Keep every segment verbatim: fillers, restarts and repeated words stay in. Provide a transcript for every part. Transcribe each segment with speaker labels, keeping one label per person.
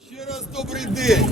Speaker 1: Ще раз добрий день.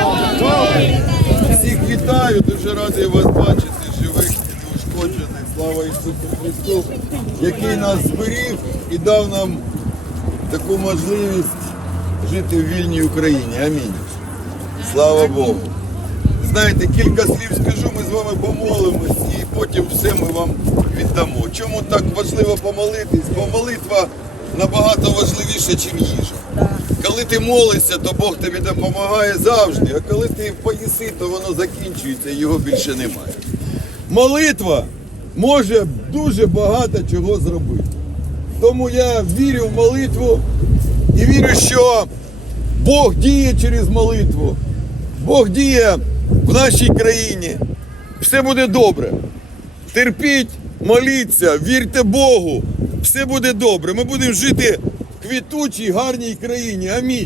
Speaker 1: Всіх вітаю, дуже радий вас бачити, живих і неушкоджених. Слава Ісусу Христу, який нас зберіг і дав нам таку можливість жити в вільній Україні. Амінь. Слава Богу. Знаєте, кілька слів скажу, ми з вами помолимось і потім все ми вам віддамо. Чому так важливо помолитись? Бо молитва набагато важливіша, ніж їжа. Коли ти молишся, то Бог тобі допомагає завжди, а коли ти поїси, то воно закінчується і його більше немає. Молитва може дуже багато чого зробити. Тому я вірю в молитву і вірю, що Бог діє через молитву. Бог діє в нашій країні. Все буде добре. Терпіть, моліться, вірте Богу. Все буде добре. Ми будемо жити в квітучій, гарній країні. Амінь.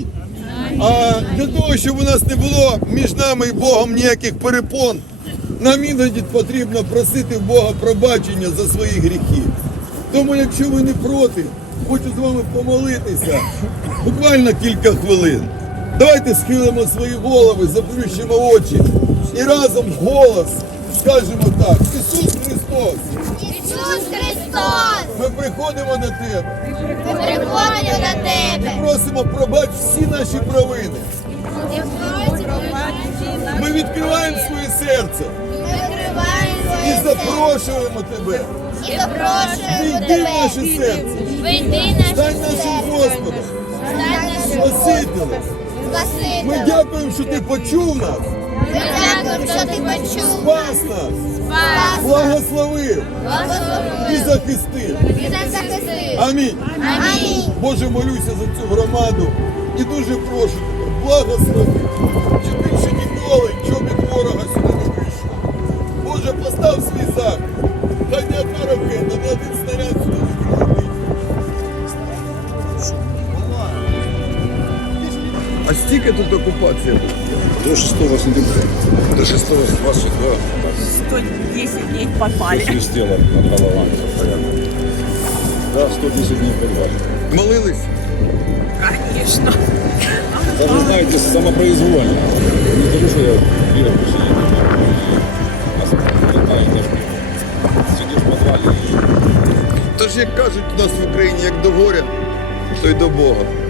Speaker 1: А для того, щоб у нас не було між нами і Богом ніяких перепон, нам іноді потрібно просити в Бога пробачення за свої гріхи. Тому, якщо ви не проти, хочу з вами помолитися буквально кілька хвилин. Давайте схилимо свої голови, заплющимо очі і разом голос скажемо так: Ісус Христос!
Speaker 2: Ісус Христос!
Speaker 1: Ми приходимо до Тебе.
Speaker 2: Ми приходимо до Тебе.
Speaker 1: І просимо, пробач всі наші провини.
Speaker 2: І просимо,
Speaker 1: Ми відкриваємо своє серце
Speaker 2: відкриваємо
Speaker 1: і
Speaker 2: своє
Speaker 1: запрошуємо Тебе.
Speaker 2: серце. І запрошуємо
Speaker 1: Війди в
Speaker 2: Тебе.
Speaker 1: наше серце.
Speaker 2: Вийди наше
Speaker 1: Стань нашим
Speaker 2: серце.
Speaker 1: Господом,
Speaker 2: Стань нашим
Speaker 1: Спасителем. Ми
Speaker 2: Спасителем.
Speaker 1: дякуємо, що Ти почув нас,
Speaker 2: Ми дякуємо, що Ти почув.
Speaker 1: спас нас,
Speaker 2: Спас.
Speaker 1: благословив і
Speaker 2: Благословив.
Speaker 1: захистив.
Speaker 2: І нас захистив.
Speaker 1: Амінь.
Speaker 2: Амінь.
Speaker 1: Боже, молюся за цю громаду і дуже прошу тебе, благослови, щоб більше ніколи чобіт ворога сюди не прийшов. Боже, постав свій захист. Хай не одна ракета, не один снаряд сюди не прилетить. А стільки тут окупація була?
Speaker 3: До шестого сентября. До шестого двадцать два.
Speaker 4: сто десять дней попали.
Speaker 3: Свистело над головами постоянно. Да, сто десять дней подвал.
Speaker 1: Молились?
Speaker 4: Конечно.
Speaker 3: Даже, знаете, самопроизвольно. Не потому, что я верю в Божие. Нас летает дожди. Сидишь в подвале и...
Speaker 1: Тож, як кажуть у нас в Україні, як до горя, то й до Бога.